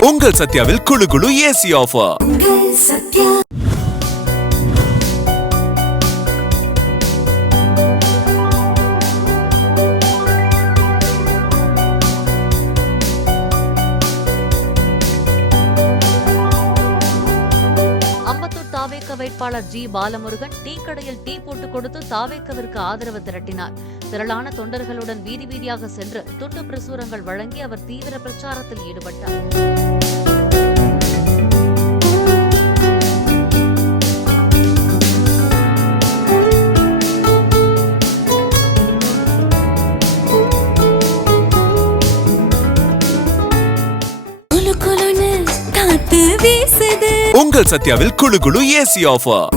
உங்கள் சத்யாவில் குளு குளு ஏசி ஆஃபர். தாவேக வேட்பாளர் ஜி பாலமுருகன் டீ கடையில் டீ போட்டுக் கொடுத்து தாவேகவிற்கு ஆதரவு திரட்டினார். திரளான தொண்டர்களுடன் வீதி வீதியாக சென்று துண்டு பிரசுரங்கள் வழங்கி அவர் தீவிர பிரச்சாரத்தில் ஈடுபட்டார். உங்கள் சத்யாவில் குளு குளு ஏசி ஆஃபர்.